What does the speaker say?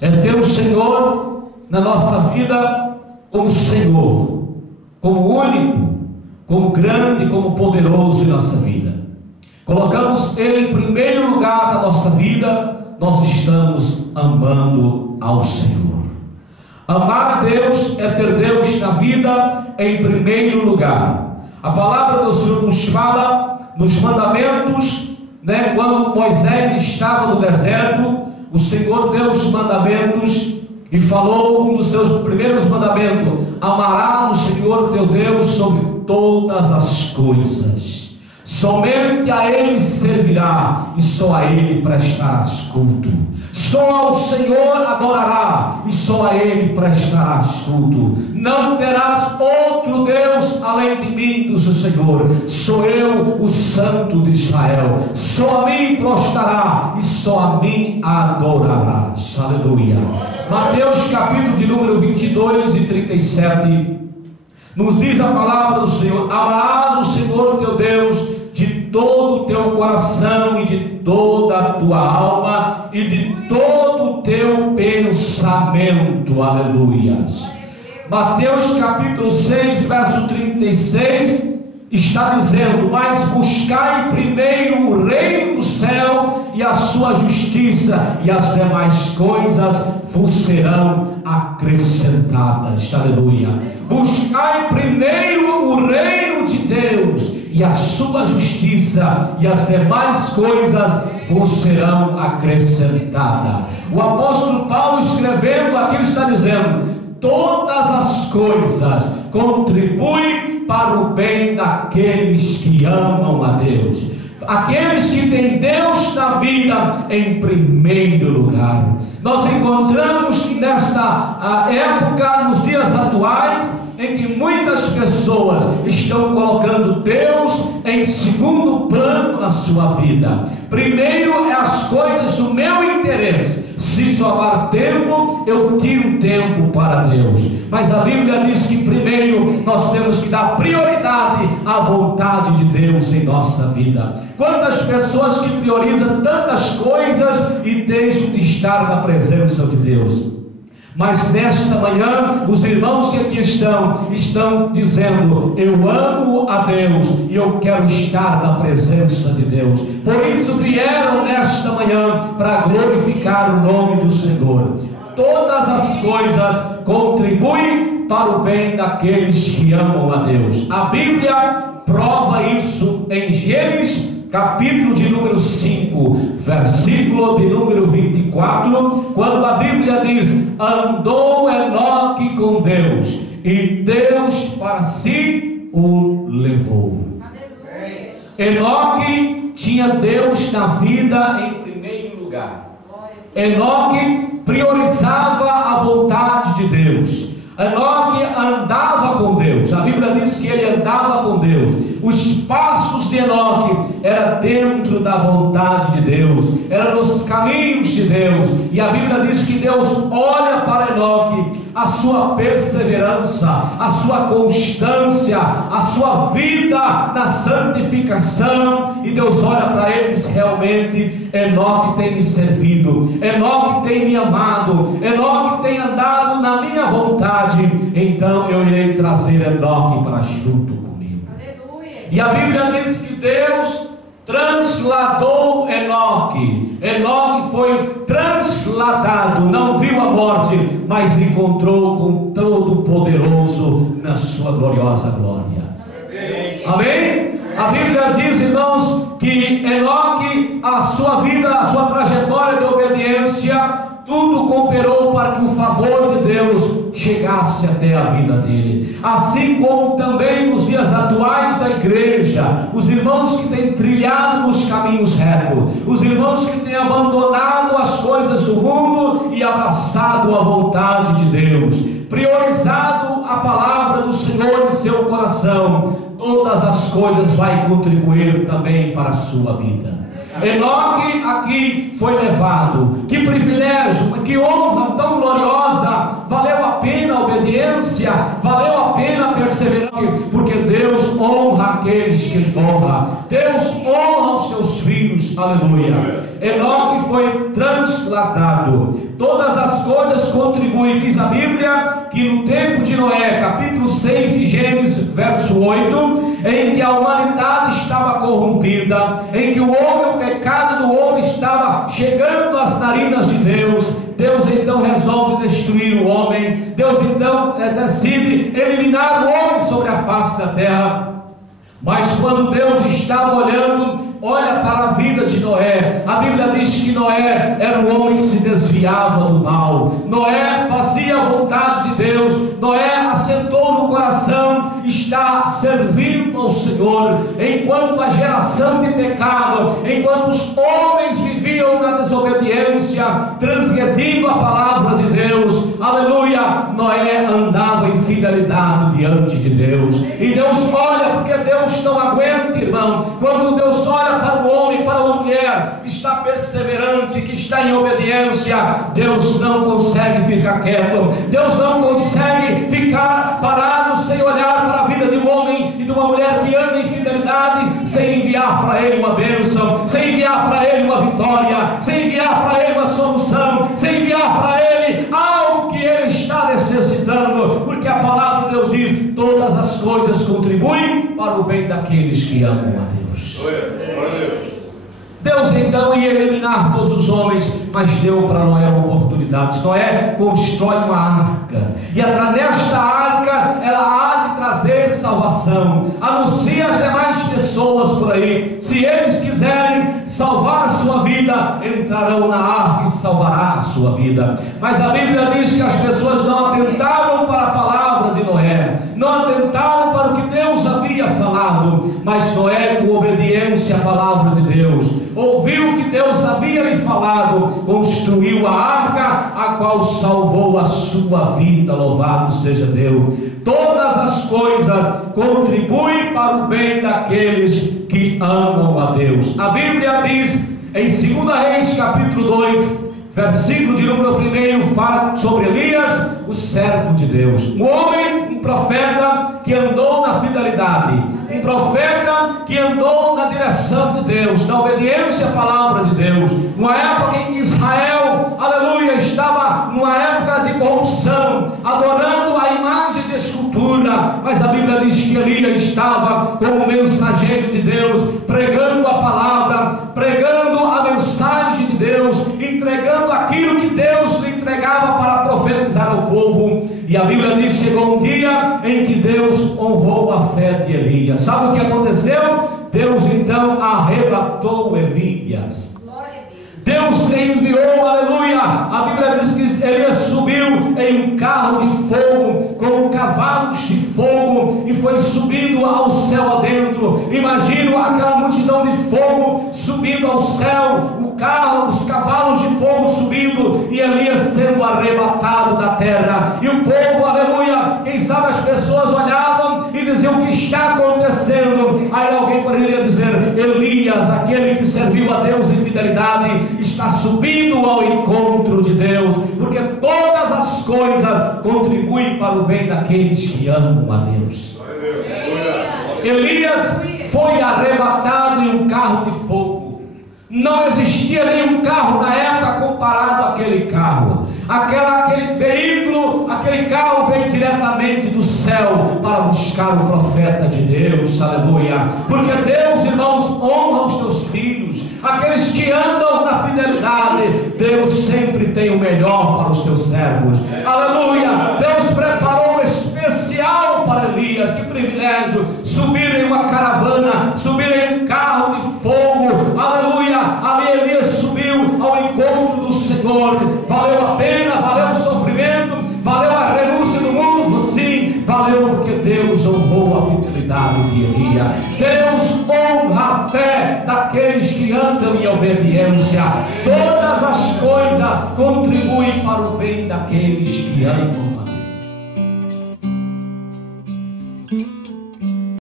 é ter o Senhor na nossa vida como Senhor, como único, como grande, como poderoso em nossa vida. Colocamos Ele em primeiro lugar na nossa vida, nós estamos amando ao Senhor. Amar a Deus é ter Deus na vida em primeiro lugar. A palavra do Senhor nos fala nos mandamentos, quando Moisés estava no deserto, o Senhor deu os mandamentos e falou um dos seus primeiros mandamentos: amarás o Senhor teu Deus sobre todas as coisas, somente a Ele servirá e só a Ele prestarás culto. Só ao Senhor adorará e só a Ele prestarás culto. Não terás outro Deus além de mim, diz o Senhor. Sou eu, o Santo de Israel. Só a mim prostrará e só a mim adorarás. Aleluia. Mateus capítulo de número 22 e 37 nos diz a palavra do Senhor: amarás o Senhor teu Deus de todo o teu coração e de toda a tua alma e de todo o teu pensamento. Aleluia. Mateus capítulo 6 verso 36 está dizendo: mas buscai primeiro o reino do céu e a sua justiça, e as demais coisas vos serão acrescentadas. Aleluia. Buscai primeiro o reino de Deus e a sua justiça, e as demais coisas vos serão acrescentadas. O apóstolo Paulo, escrevendo aqui, está dizendo: todas as coisas contribuem para o bem daqueles que amam a Deus, aqueles que têm Deus na vida em primeiro lugar. Nós encontramos que nesta época, nos dias atuais, em que muitas pessoas estão colocando Deus em segundo plano na sua vida. Primeiro é as coisas do meu interesse. Se sobrar tempo, eu tiro tempo para Deus. Mas a Bíblia diz que primeiro nós temos que dar prioridade à vontade de Deus em nossa vida. Quantas pessoas que priorizam tantas coisas e deixam de estar na presença de Deus. Mas nesta manhã, os irmãos que aqui estão dizendo: eu amo a Deus e eu quero estar na presença de Deus. Por isso vieram nesta manhã para glorificar o nome do Senhor. Todas as coisas contribuem para o bem daqueles que amam a Deus. A Bíblia prova isso em Gênesis capítulo de número 5, versículo de número 24, quando a Bíblia diz: andou Enoque com Deus, e Deus para si o levou. Enoque tinha Deus na vida em primeiro lugar. Enoque priorizava a vontade de Deus. Enoque andava com Deus. A Bíblia diz que ele andava com Deus. Os passos de Enoque eram dentro da vontade de Deus, eram nos caminhos de Deus. E a Bíblia diz que Deus olha para Enoque, a sua perseverança, a sua constância, a sua vida na santificação, e Deus olha para ele e diz: realmente Enoque tem me servido, Enoque tem me amado, Enoque tem andado na minha vontade, então eu irei trazer Enoque para junto comigo. Aleluia. E a Bíblia diz que Deus transladou Enoque. Enoque foi transladado, não viu a morte, mas encontrou com Todo-Poderoso na sua gloriosa glória. Amém? A Bíblia diz, irmãos, que Enoque, a sua vida, a sua trajetória de obediência, tudo cooperou para que o favor de Deus chegasse até a vida dele. Assim como também nos dias atuais da igreja, os irmãos que têm trilhado nos caminhos retos, os irmãos que têm abandonado as coisas do mundo e abraçado a vontade de Deus, priorizado a palavra do Senhor em seu coração, todas as coisas vai contribuir também para a sua vida. Enoque aqui foi levado. Que privilégio, que honra tão gloriosa. Valeu a pena a obediência, valeu a pena a perseverança, porque Deus honra aqueles que Ele honra. Deus honra os seus filhos. Aleluia. Enoque foi transladado. Todas as coisas contribuem. Diz a Bíblia que no tempo de Noé, capítulo 6 de Gênesis, verso 8, em que a humanidade estava corrompida, em que o pecado do homem estava chegando às narinas de Deus, Deus então resolve destruir o homem. Deus então decide eliminar o homem sobre a face da terra. Mas quando Deus estava olha para a vida de Noé, a Bíblia diz que Noé era um homem que se desviava do mal. Noé fazia a vontade de Deus. Noé assentou no coração, está servindo ao Senhor. Enquanto a geração de pecado, enquanto os homens viviam na desobediência, transgredindo a palavra de Deus, aleluia, Noé andava em fidelidade diante de Deus. E Deus olha, porque Deus não aguenta, irmão, quando Deus olha para o homem, para uma mulher que está perseverante, que está em obediência, Deus não consegue ficar quieto. Deus não consegue ficar parado sem olhar para a vida de um homem e de uma mulher que anda em fidelidade, sem enviar para ele uma bênção, sem enviar para ele uma vitória, sem enviar para ele uma solução, sem enviar para ele algo que ele está necessitando, porque a palavra de Deus diz: todas as coisas contribuem para o bem daqueles que amam a Deus. Deus então ia eliminar todos os homens, mas deu para Noé uma oportunidade. Noé constrói uma arca, e através desta arca ela há de trazer salvação. Anuncia às demais pessoas por aí, se eles quiserem salvar a sua vida, entrarão na arca e salvará a sua vida. Mas a Bíblia diz que as pessoas não atentaram para a palavra de Noé, não atentaram para o que Deus havia falado. Mas Noé, com obediência à palavra de Deus, ouviu o que Deus havia lhe falado, construiu a arca, a qual salvou a sua vida. Louvado seja Deus. Todas as coisas contribuem para o bem daqueles que amam a Deus. A Bíblia diz em 2 Reis capítulo 2, versículo de número 1, fala sobre Elias, o servo de Deus, um homem, um profeta que andou na fidelidade, um profeta que andou na direção de Deus, na obediência à palavra de Deus. Uma época em que Israel, aleluia, estava numa época de corrupção, adorando a imagem de escultura, mas a Bíblia diz que Elias estava como mensageiro de Deus, pregando a palavra, pregando a mensagem de Deus, entregando aquilo que Deus lhe entregava para profetizar ao povo. E a Bíblia diz que chegou um dia em que Deus honrou a fé de Elias. Sabe o que aconteceu? Deus então arrebatou Elias. Deus enviou, aleluia, a Bíblia diz que Elias subiu em um carro de fogo, com cavalos de fogo, e foi subindo ao céu adentro. Imagino aquela multidão de fogo subindo ao céu, o carro, os cavalos de fogo subindo, e Elias sendo arrebatado da terra. E o povo, aleluia, quem sabe as pessoas olhavam e diziam: o que está acontecendo? Aí alguém poderia dizer: Elias, aquele que serviu a Deus em fidelidade, está subindo ao encontro de Deus, porque todas as coisas contribuem para o bem daqueles que amam a Deus. Elias foi arrebatado em um carro de fogo. Não existia nenhum carro na época comparado àquele carro. Aquele veículo, aquele carro veio diretamente do céu para buscar o profeta de Deus, aleluia. Porque Deus, irmãos, honra os teus filhos, aqueles que andam na fidelidade. Deus sempre tem o melhor para os teus servos, aleluia. Deus preparou um especial para Elias. Que privilégio, subir em uma caravana, subir em um carro de fogo, aleluia. Ali Elias subiu ao encontro do Senhor. Valeu a pena, valeu o sofrimento, valeu a renúncia do mundo, sim, valeu, porque Deus honrou a fidelidade de Elias. Deus honra a fé daqueles que andam em obediência. Todas as coisas contribuem para o bem daqueles que amam